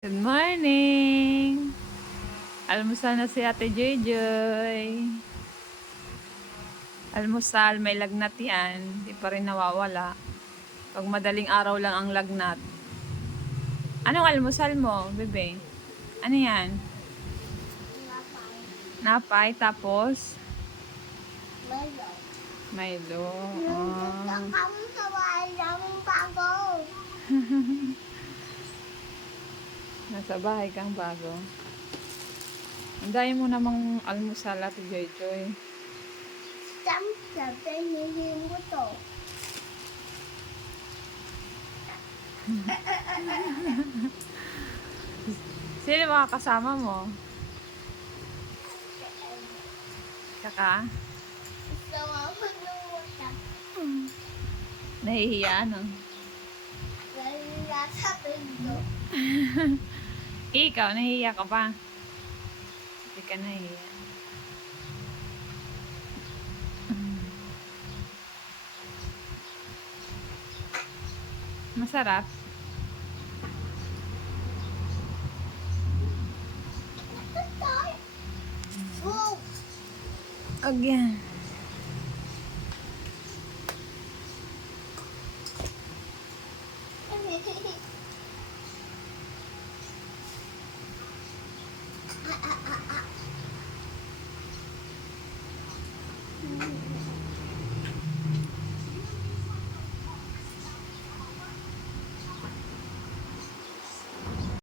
Good morning! Almusal na si Ate Joy. Almusal, may lagnat yan. Di pa rin nawawala. Pag madaling araw lang ang lagnat. Anong almusal mo, bebe? Ano yan? Napay, tapos? Milo. Milo. Kamu sa walang bago. Nasa bahay kang bago. Andayin mo namang almusal, Ate Joy. Sabi nihin mo to. Sino mga kasama mo? Tsaka? Gusto mo manuwata. Nahihiya, no? Wala sa pinto. Ikaw, nahihiya ka pa? Hindi ka nahihiya. Masarap. Oh! Again.